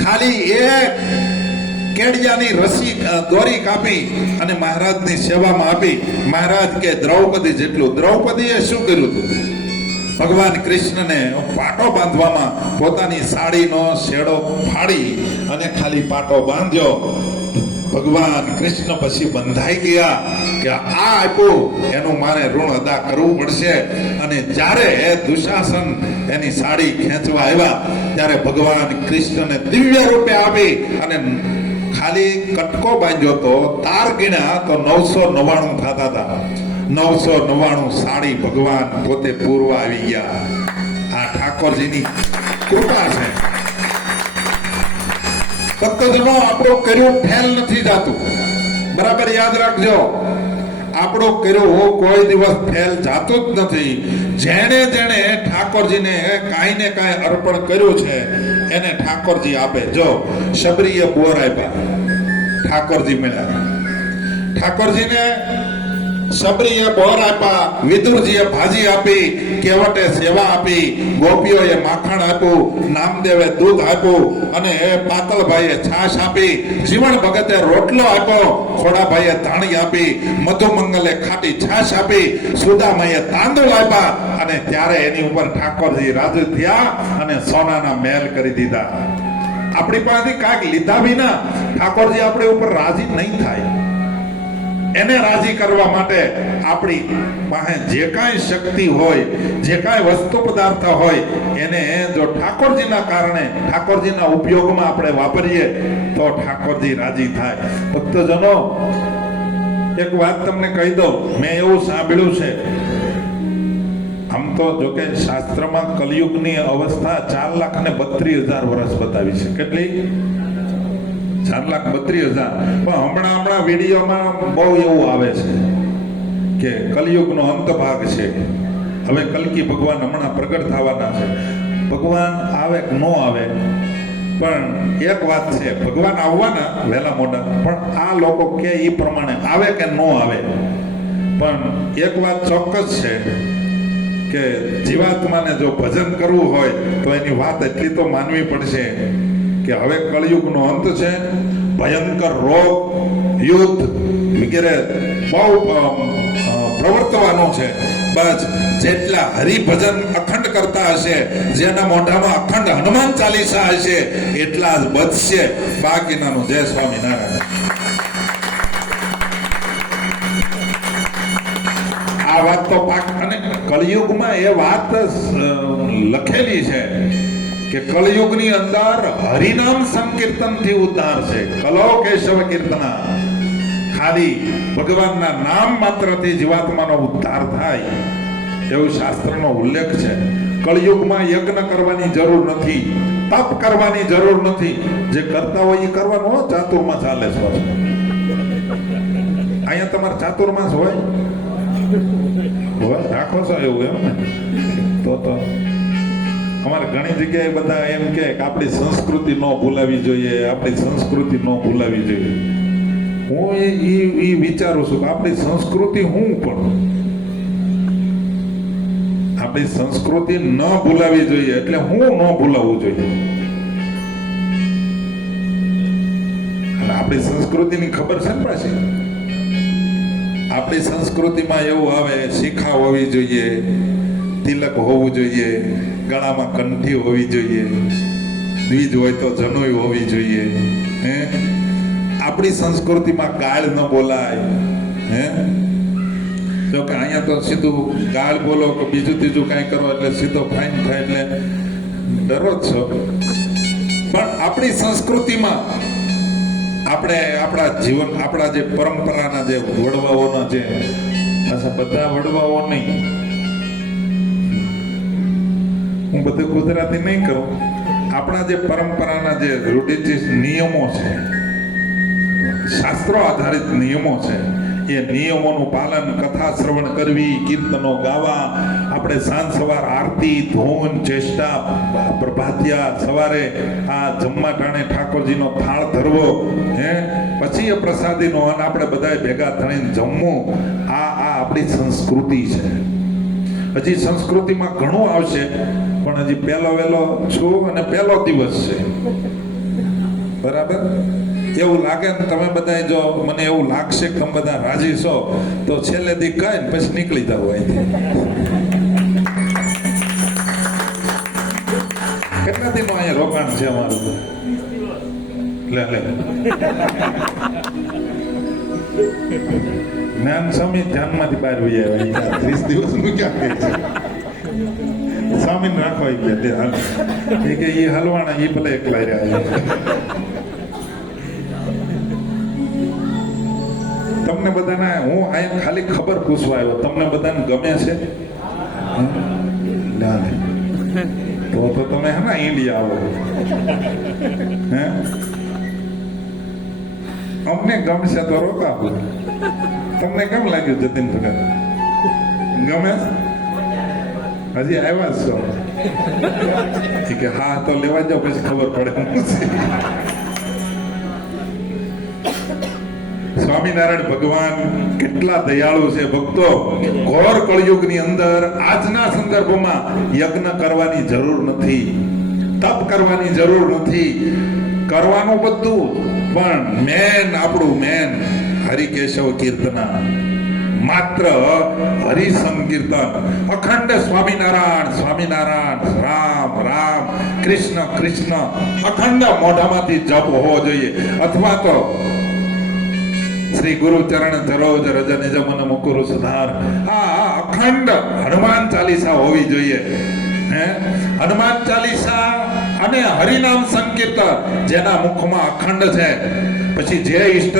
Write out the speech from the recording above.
ખાલી એક કેડિયાની રસી દોરી કાપી અને મહારાજની સેવામાં આપી. મહારાજ કે દ્રૌપદી જેટલું. દ્રૌપદીએ શું કર્યું હતું? ભગવાન કૃષ્ણને પાટો બાંધવામાં પોતાની સાડીનો શેડો ફાડી અને ખાલી પાટો બાંધ્યો. ભગવાન કૃષ્ણ પછી બંધાઈ ગયા કે આ આપ્યું એનું મારે ઋણ અદા કરવું પડશે. અને જ્યારે દુશાસન એની સાડી ખેંચવા આવ્યા ત્યારે ભગવાન કૃષ્ણને દિવ્ય રૂપે આપી અને ખાલી કટકો બાંધ્યો તો તાર ગણ્યા તો 999 થતા હતા. 999 સાડી ભગવાન પોતે પૂરવા આવી ગયા. આ ઠાકોરજીની કૃપા છે. ભક્તજનો આપણું કર્યું ફેલ નથી જાતું. બરાબર યાદ રાખજો, આપણું કર્યું કોઈ દિવસ ફેલ જાતું જ નથી. જેણે જેણે ઠાકોરજીને કાંઈ ને કાંઈ અર્પણ કર્યું છે એને ઠાકોરજી આપે. જો શબરીએ બોર આપ્યા, ઠાકોરજી મળ્યા. ઠાકોરજીને શબરીએ બોર આપ્યા, વિદુરજીએ ભાજી આપી, કેવટે સેવા આપી, ગોપીઓએ માખણ આપ્યું, નામદેવે દૂધ આપ્યું અને પાતળભાઈએ છાશ આપી, જીવણ ભગતે રોટલો આપ્યો, ખોડાભાઈએ ધાણી આપી, મધુમંગલે ખાટી છાશ આપી, સુદામાએ તાંદૂળ આપ્યા. અને ત્યારે એની ઉપર ઠાકોરજી રાજી થયા અને સોનાના મહેલ કરી દીધા. આપણી પાસેથી કાંઈક લીધા વિના ઠાકોરજી આપણી ઉપર રાજી નહીં થાય. એને રાજી કરવા માટે આપણી પાસે જે કાંઈ શક્તિ હોય, જે કાંઈ વસ્તુ પદાર્થ હોય એને જો ઠાકોરજીના કારણે, ઠાકોરજીના ઉપયોગમાં આપણે વાપરીએ તો ઠાકોરજી રાજી થાય. ભક્તજનો, એક વાત તમને કહી દઉં. મેં એવું સાંભળ્યું છે, આમ તો જોકે શાસ્ત્રમાં કલિયુગની અવસ્થા 4,32,000 વર્ષ બતાવી છે. કેટલી? 4,32,000. પણ હમણાં વિડીયોમાં બહુ એવું આવે છે કે કલિયુગનો અંત ભાગ છે. હવે કલ્કી ભગવાન હમણાં પ્રગટ થવાના છે. ભગવાન આવે કે ન આવે, પણ એક વાત છે, ભગવાન આવવાના વહેલા મોડા, પણ આ લોકો કે એ પ્રમાણે આવે કે ન આવે. પણ એક વાત ચોક્કસ છે કે જીવાત્માને જો ભજન કરવું હોય તો એની વાત એટલી તો માનવી પડશે કે હવે કળિયુગનો અંત છે. ભયંકર રોગ, યુદ્ધ વગેરે બહુ પ્રવર્તવાનું છે. બસ જેટલા હરિભજન અખંડ કરતા હશે, જેના મોઢામાં અખંડ હનુમાન ચાલીસા હશે, એટલા જ બચશે. બાકીનાનું જય સ્વામિનારાયણ. આ વાત તો પાક. અને કળિયુગમાં એ વાત લખેલી છે કે કળિયુગની અંદર હરિનામ સંકીર્તન થી ઉદ્ધાર છે. કલો કેશવ કીર્તના. ખાલી ભગવાનના નામ માત્રથી જીવાત્માનો ઉદ્ધાર થાય એવું શાસ્ત્રનો ઉલ્લેખ છે. કળિયુગમાં યજ્ઞ કરવાની જરૂર નથી, તપ કરવાની જરૂર નથી. જે કરતા હોય એ કરવાનું. ચાતુર્માસ ચાલે છે. અહીંયા તમારે ચાતુર્માસ હોય? રાખો છો એવું? એમ ને? તો અમારે ઘણી જગ્યાએ બધા એમ કે આપણી સંસ્કૃતિ ન ભૂલાવી જોઈએ, આપણી સંસ્કૃતિ ન ભૂલાવી જોઈએ. હું એ વિચારું છું કે આપણી સંસ્કૃતિ હું પણ આપણી સંસ્કૃતિ ન ભૂલાવી જોઈએ. એટલે હું ન ભૂલાવવું જોઈએ. અને આપણી સંસ્કૃતિની ખબર છે ને પાછી. આપણી સંસ્કૃતિમાં એવું આવે, શિખા હોવી જોઈએ, તિલક હોવું જોઈએ, ગળામાં કંઠી હોવી જોઈએ, દ્વિજ હોય તો જનોઈ હોવી જોઈએ. આપણી સંસ્કૃતિમાં ગાળ ન બોલાય. જો કે અહીંયા તો સીધું ગાળ બોલો કે બીજું ત્રીજું કાંઈ કરો એટલે સીધો ફાઇન થાય, એટલે ડરો જ છો. પણ આપણી સંસ્કૃતિમાં આપણે આપણા જીવન, આપણા જે પરંપરાના જે વડવાઓના જે, બધા વડવાઓ નહીં, હું બધું ગુજરાતી નહીં કરું, આપણા જે પરંપરાના જે રૂઢિચુસ્ત નિયમો છે, શાસ્ત્રો આધારિત નિયમો છે, એ નિયમોનું પાલન, કથા શ્રવણ કરવી, કીર્તનો ગાવા, આપણે સાંજ સવાર આરતી, ધૂન, ચેષ્ટા, પ્રભાતિયા, સવારે આ જમવા ટાણે ઠાકોરજીનો થાળ ધરવો, પછી એ પ્રસાદીનો અને આપણે બધા ભેગા થઈને જમવું. આ આપણી સંસ્કૃતિ છે. હજી સંસ્કૃતિમાં ઘણું આવશે, પણ હજી પહેલો વહેલો છું અને પહેલો દિવસ છે. બરાબર? એવું લાગે ને તમે બધા, જો મને એવું લાગશે કે તમે બધા રાજી છો તો છેલ્લે દી કહે ને પછી નીકળી જાવ અહીંથી. કેટલા દિનો અહીંયા રોકાણ છે અમારું? લે જ્ઞાન સ્વામી ધ્યાનમાંથી બહાર વહી આવ્યા. 30 દિવસ નું ક્યાં કહે છે? સ્વામી રાખવા ગયા કે એ હલવાના એ ભલે એકલા રહ્યા. તમને બધાને હું અહીંયા ખાલી ખબર પૂછવા આવ્યો, તમને બધાને ગમે છે? તો તમે હે ને ઇન્ડિયા આવો. હે અમને ગમશે તો રોકાવો. તમને કેમ લાગ્યું જતીન ભગત? ગમે? હજી આવ્યા છો? કે હા તો લેવા જાવ પછી ખબર પડે. સ્વામિનારાયણ ભગવાન કેટલા દયાળુ છે ભક્તો. ઘોર કળયુગની અંદર આજના સંદર્ભમાં યજ્ઞ કરવાની જરૂર નથી, તપ કરવાની જરૂર નથી, કરવાનું બધું, પણ મેન આપણું મેન હરિકેશવ કીર્તના, માત્ર હરિ સંકીર્તન, અખંડ સ્વામિનારાયણ સ્વામિનારાયણ, રામ રામ, કૃષ્ણ કૃષ્ણ અખંડ મોઢામાંથી જપ હોવો જોઈએ. અથવા તો શ્રી ગુરુ ચરણ સરોજ રજ નિજ મન મુકુરુ સુધાર, આ અખંડ હનુમાન ચાલીસા હોવી જોઈએ. હનુમાન ચાલીસા અને હરિનામ સંકીર્તન જેના મુખમાં અખંડ છે, પછી જે ઈષ્ટ